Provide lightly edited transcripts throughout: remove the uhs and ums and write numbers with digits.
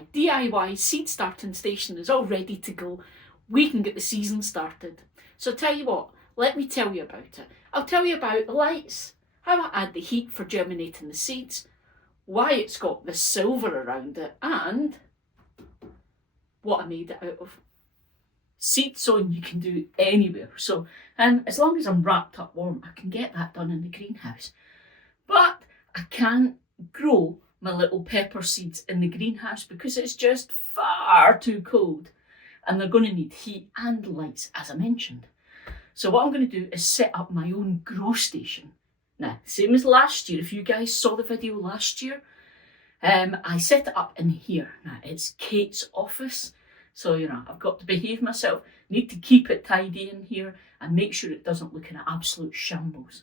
my DIY seed starting station is all ready to go. We can get the season started. So tell you what, let me tell you about it. I'll tell you about the lights, how I add the heat for germinating the seeds, why it's got this silver around it, and what I made it out of. Seed sowing you can do anywhere. So, as long as I'm wrapped up warm, I can get that done in the greenhouse. But I can't grow my little pepper seeds in the greenhouse because it's just far too cold. And they're going to need heat and lights, as I mentioned. So what I'm going to do is set up my own grow station. Now, same as last year, if you guys saw the video last year, I set it up in here. Now, it's Kate's office. So, I've got to behave myself, need to keep it tidy in here and make sure it doesn't look in an absolute shambles.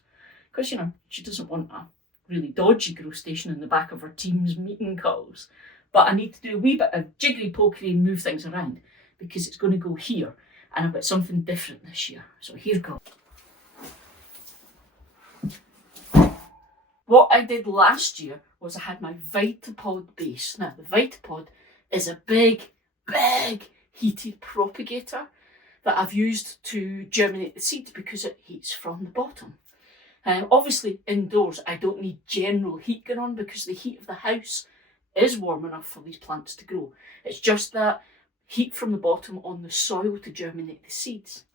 Because, she doesn't want a really dodgy grow station in the back of her team's meeting calls. But I need to do a wee bit of jiggery-pokery and move things around because it's going to go here. And I've got something different this year. So here goes. What I did last year was I had my Vitapod base. Now, the Vitapod is a big heated propagator that I've used to germinate the seeds because it heats from the bottom. Obviously indoors I don't need general heat going on because the heat of the house is warm enough for these plants to grow. It's just that heat from the bottom on the soil to germinate the seeds.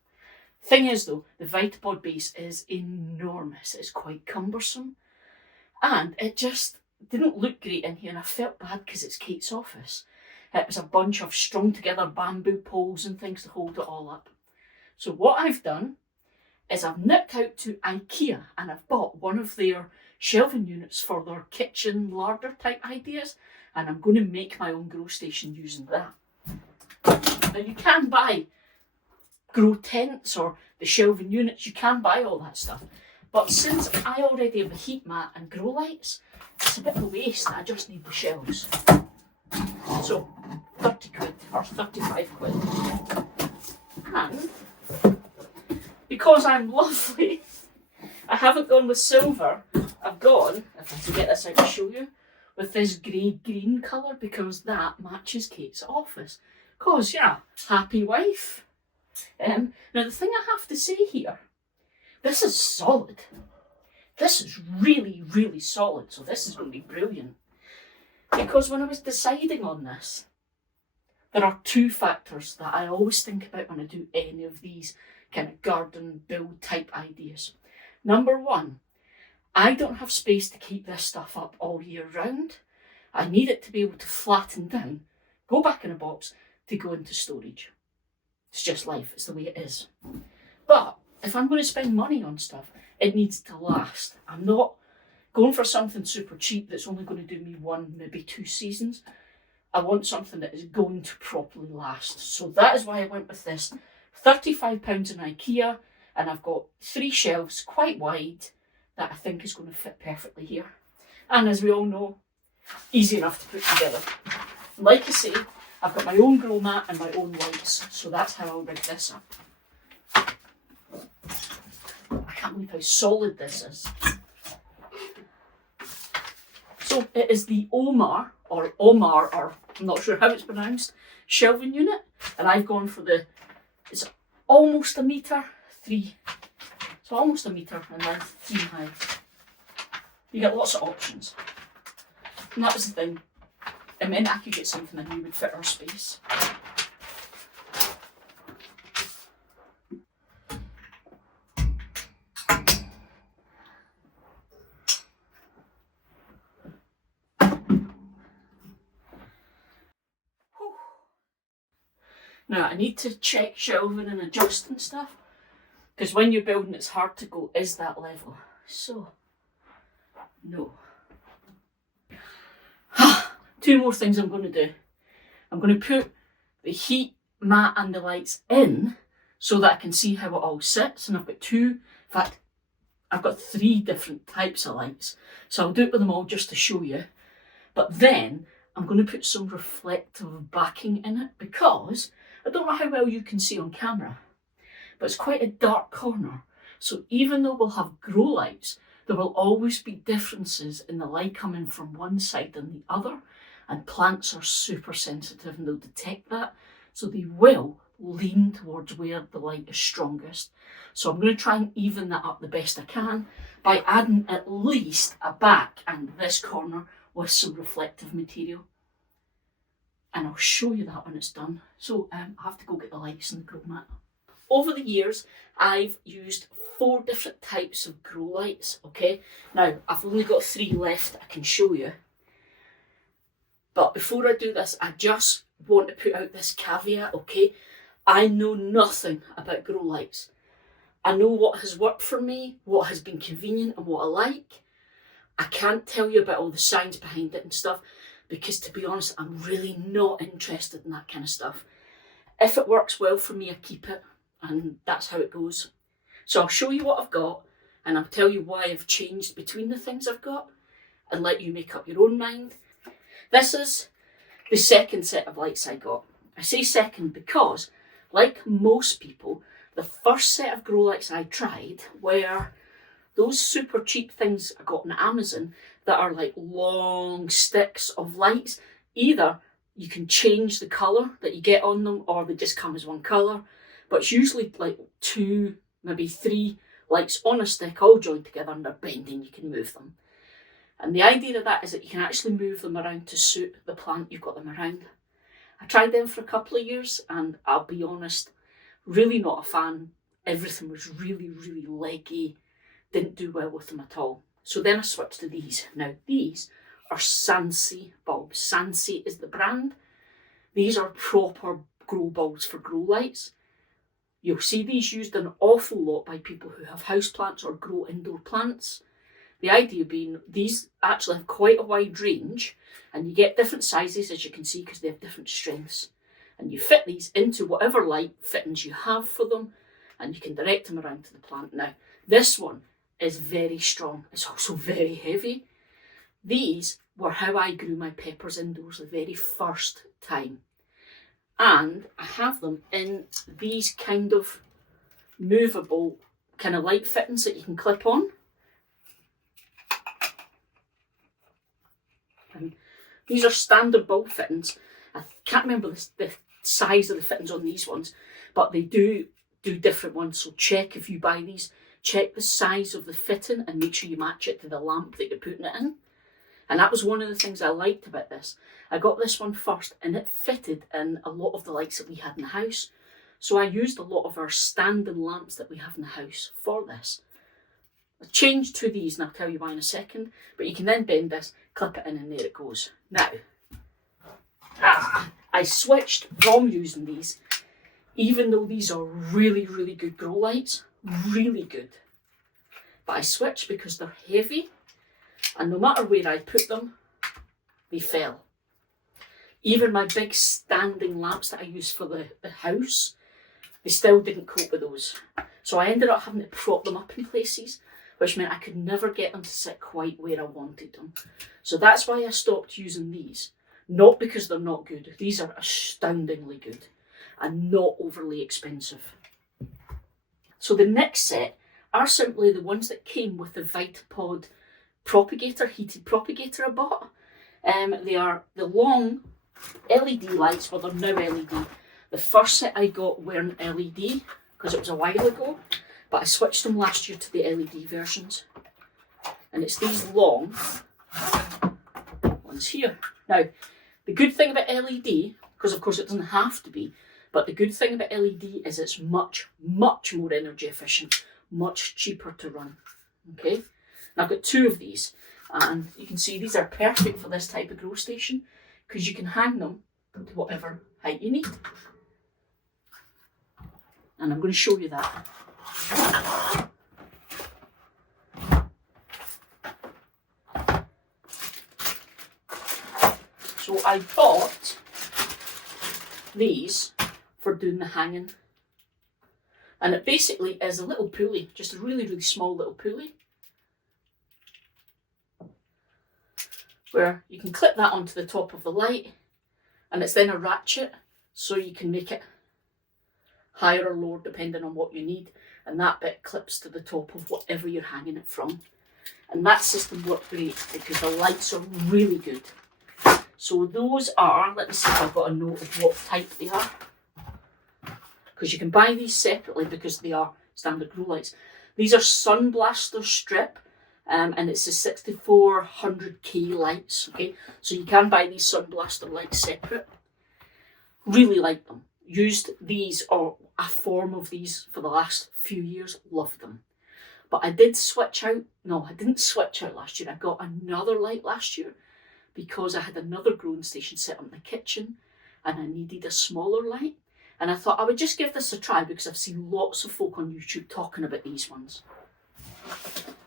Thing is though, the Vitapod base is enormous. It's quite cumbersome and it just didn't look great in here and I felt bad because it's Kate's office. It was a bunch of strung together bamboo poles and things to hold it all up. So what I've done is I've nipped out to IKEA and I've bought one of their shelving units for their kitchen larder type ideas and I'm going to make my own grow station using that. Now you can buy grow tents or the shelving units, you can buy all that stuff. But since I already have a heat mat and grow lights, it's a bit of a waste. I just need the shelves. So 30 quid or 35 quid. And because I'm lovely, I haven't gone with silver. I've gone, if I can get this out to show you, with this grey-green colour because that matches Kate's office. Because, happy wife. Now the thing I have to say here, this is solid. This is really, really solid. So this is going to be brilliant. Because when I was deciding on this, there are two factors that I always think about when I do any of these kind of garden build type ideas. Number one, I don't have space to keep this stuff up all year round. I need it to be able to flatten down, go back in a box to go into storage. It's just life, it's the way it is. But if I'm going to spend money on stuff, it needs to last. I'm not going for something super cheap that's only going to do me 1, maybe 2 seasons. I want something that is going to properly last. So that is why I went with this. £35 in IKEA, and I've got 3 shelves quite wide that I think is going to fit perfectly here. And as we all know, easy enough to put together. Like I say, I've got my own grow mat and my own lights, so that's how I'll rig this up. I can't believe how solid this is. So it is the Omar, or I'm not sure how it's pronounced, shelving unit. And I've gone for it's almost a metre, 3. So almost a metre and then 3 high. You get lots of options. And that was the thing. It meant I could get something that knew would fit our space. Now I need to check shelving and adjust and stuff because when you're building it's hard to go, is that level? So, no. 2 more things I'm going to do. I'm going to put the heat mat and the lights in so that I can see how it all sits, and I've got 2, in fact I've got 3 different types of lights, so I'll do it with them all just to show you. But then I'm going to put some reflective backing in it because I don't know how well you can see on camera, but it's quite a dark corner. So even though we'll have grow lights, there will always be differences in the light coming from one side and the other. And plants are super sensitive and they'll detect that. So they will lean towards where the light is strongest. So I'm going to try and even that up the best I can by adding at least a back and this corner with some reflective material. And I'll show you that when it's done. So I have to go get the lights and the grow mat. Over the years, I've used 4 different types of grow lights, okay? Now, I've only got 3 left I can show you. But before I do this, I just want to put out this caveat, okay? I know nothing about grow lights. I know what has worked for me, what has been convenient and what I like. I can't tell you about all the science behind it and stuff because, to be honest, I'm really not interested in that kind of stuff. If it works well for me, I keep it, and that's how it goes. So I'll show you what I've got and I'll tell you why I've changed between the things I've got and let you make up your own mind. This is the second set of lights I got. I say second because, like most people, the first set of grow lights I tried were those super cheap things I got on Amazon that are like long sticks of lights. Either you can change the colour that you get on them or they just come as one colour, but it's usually like 2, maybe 3 lights on a stick all joined together and they're bending, you can move them. And the idea of that is that you can actually move them around to suit the plant you've got them around. I tried them for a couple of years and I'll be honest, really not a fan. Everything was really, really leggy. Didn't do well with them at all. So then I switched to these. Now these are Sansi bulbs. Sansi is the brand. These are proper grow bulbs for grow lights. You'll see these used an awful lot by people who have houseplants or grow indoor plants. The idea being these actually have quite a wide range and you get different sizes, as you can see, because they have different strengths. And you fit these into whatever light fittings you have for them and you can direct them around to the plant. Now, this one is very strong. It's also very heavy. These were how I grew my peppers indoors the very first time. And I have them in these kind of movable kind of light fittings that you can clip on. And these are standard bulb fittings. I can't remember the size of the fittings on these ones, but they do different ones. So check if you buy these, check the size of the fitting and make sure you match it to the lamp that you're putting it in. And that was one of the things I liked about this. I got this one first and it fitted in a lot of the lights that we had in the house. So I used a lot of our standing lamps that we have in the house for this. I changed to these and I'll tell you why in a second, but you can then bend this, clip it in and there it goes. Now, I switched from using these, even though these are really, really good grow lights, really good. But I switched because they're heavy and no matter where I put them, they fell. Even my big standing lamps that I use for the house, they still didn't cope with those. So I ended up having to prop them up in places, which meant I could never get them to sit quite where I wanted them. So that's why I stopped using these. Not because they're not good. These are astoundingly good and not overly expensive. So the next set are simply the ones that came with the Vitapod propagator, heated propagator I bought. They are the long LED lights, well they're now LED. The first set I got weren't LED because it was a while ago, but I switched them last year to the LED versions. And it's these long ones here. Now, the good thing about LED, because of course it doesn't have to be, but the good thing about LED is it's much, much more energy efficient, much cheaper to run. Okay, and I've got 2 of these, and you can see these are perfect for this type of grow station because you can hang them to whatever height you need. And I'm going to show you that. So I bought these for doing the hanging. And it basically is a little pulley, just a really, really small little pulley, where you can clip that onto the top of the light and it's then a ratchet so you can make it higher or lower depending on what you need, and that bit clips to the top of whatever you're hanging it from. And that system worked great because the lights are really good. So those are, let me see if I've got a note of what type they are. Because you can buy these separately because they are standard grow lights. These are Sunblaster Strip, and it's the 6400K lights, okay? So you can buy these Sunblaster lights separate. Really like them. Used these, or a form of these, for the last few years. Love them. But I did switch out, no, I didn't switch out last year. I got another light last year because I had another growing station set up in the kitchen and I needed a smaller light. And I thought I would just give this a try because I've seen lots of folk on YouTube talking about these ones.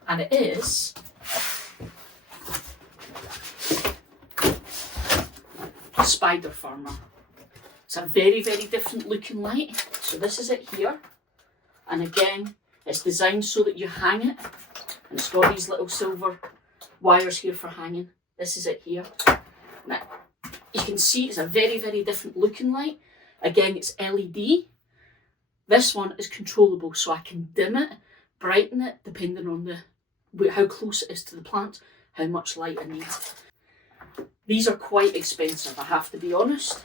And it is Spider Farmer. It's a very, very different looking light. So this is it here. And again, it's designed so that you hang it. And it's got these little silver wires here for hanging. This is it here. Now, you can see it's a very, very different looking light. Again, it's LED. This one is controllable, so I can dim it, brighten it, depending on how close it is to the plant, how much light I need. These are quite expensive, I have to be honest.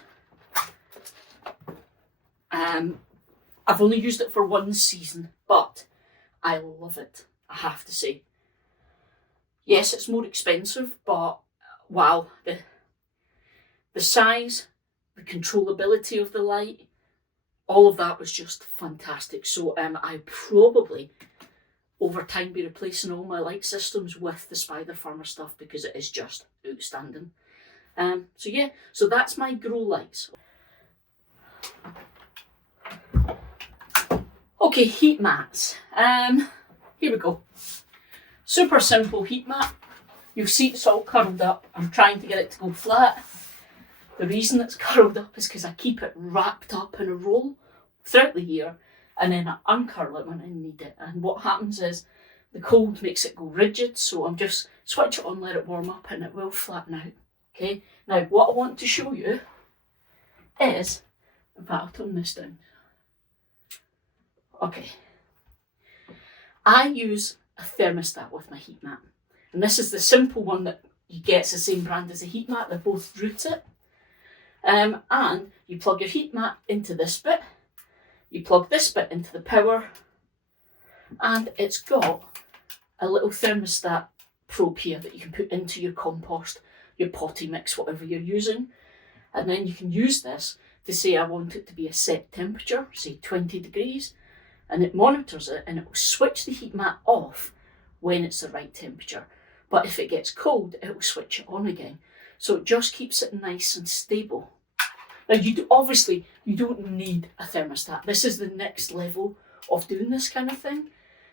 I've only used it for one season, but I love it, I have to say. Yes, it's more expensive, but wow, the size, the controllability of the light, all of that was just fantastic. So I probably over time be replacing all my light systems with the Spider Farmer stuff because it is just outstanding. So yeah, so that's my grow lights. Okay, heat mats. Here we go. Super simple heat mat. You'll see it's all curled up. I'm trying to get it to go flat. The reason it's curled up is because I keep it wrapped up in a roll throughout the year and then I uncurl it when I need it. And what happens is the cold makes it go rigid, so I'm just switch it on, let it warm up and it will flatten out. Okay, now what I want to show you is, in fact I'll turn this down. Okay, I use a thermostat with my heat mat. And this is the simple one that you get. It's the same brand as a heat mat, they're both Rootit. And you plug your heat mat into this bit, you plug this bit into the power, and it's got a little thermostat probe here that you can put into your compost, your potty mix, whatever you're using. And then you can use this to say I want it to be a set temperature, say 20 degrees, and it monitors it and it will switch the heat mat off when it's the right temperature. But if it gets cold, it will switch it on again. So it just keeps it nice and stable. Now obviously you don't need a thermostat. This is the next level of doing this kind of thing.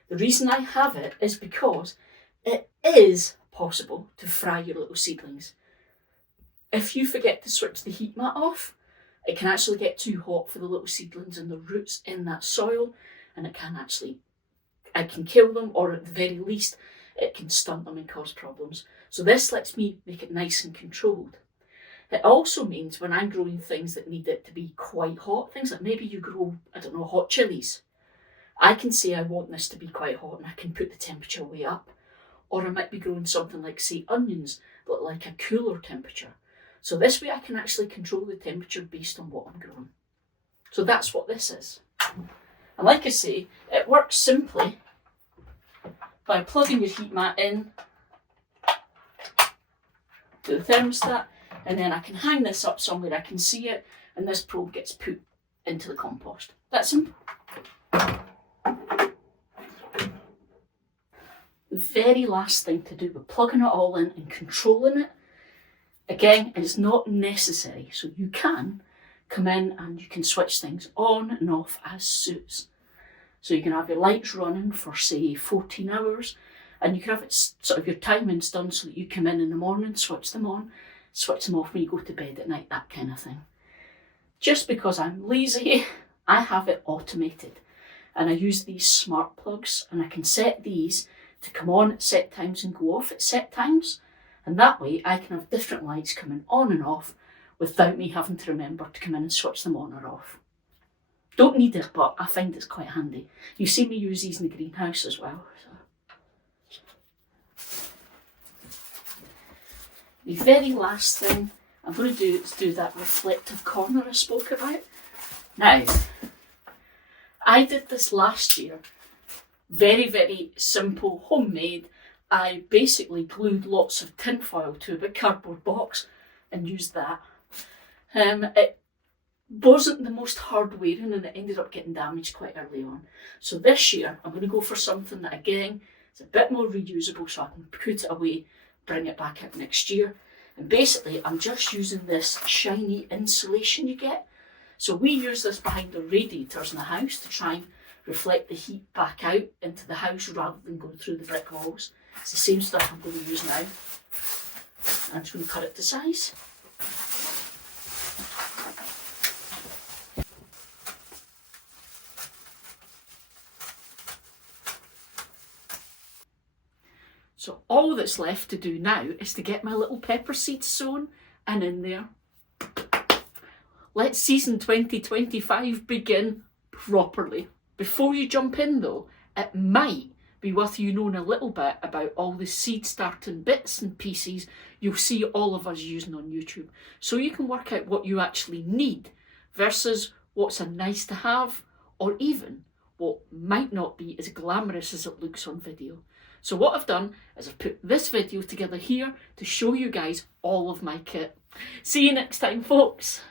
The reason I have it is because it is possible to fry your little seedlings. If you forget to switch the heat mat off, it can actually get too hot for the little seedlings and the roots in that soil, and it can kill them, or at the very least, it can stunt them and cause problems. So this lets me make it nice and controlled. It also means when I'm growing things that need it to be quite hot, things like maybe you grow, I don't know, hot chilies. I can say I want this to be quite hot and I can put the temperature way up. Or I might be growing something like, say, onions, but like a cooler temperature. So this way I can actually control the temperature based on what I'm growing. So that's what this is. And like I say, it works simply by plugging your heat mat in to the thermostat, and then I can hang this up somewhere I can see it, and this probe gets put into the compost. That's simple. The very last thing to do with plugging it all in and controlling it, again, it's not necessary. So you can come in and you can switch things on and off as suits. So you can have your lights running for, say, 14 hours, and you can have it sort of your timings done so that you come in the morning, switch them on, switch them off when you go to bed at night, that kind of thing. Just because I'm lazy, I have it automated. And I use these smart plugs, and I can set these to come on at set times and go off at set times. And that way I can have different lights coming on and off without me having to remember to come in and switch them on or off. Don't need it, but I find it's quite handy. You see me use these in the greenhouse as well. So. The very last thing I'm going to do that reflective corner I spoke about. Now, I did this last year. Very, very simple, homemade. I basically glued lots of tinfoil to a big cardboard box and used that. It wasn't the most hard wearing and it ended up getting damaged quite early on. So this year I'm going to go for something that again is a bit more reusable so I can put it away, bring it back out next year. And basically I'm just using this shiny insulation you get. So we use this behind the radiators in the house to try and reflect the heat back out into the house rather than going through the brick walls. It's the same stuff I'm going to use now. I'm just going to cut it to size. So all that's left to do now is to get my little pepper seeds sown and in there. Let season 2025 begin properly. Before you jump in though, it might be worth you knowing a little bit about all the seed starting bits and pieces you'll see all of us using on YouTube, so you can work out what you actually need versus what's a nice to have, or even what might not be as glamorous as it looks on video. So what I've done is I've put this video together here to show you guys all of my kit. See you next time, folks.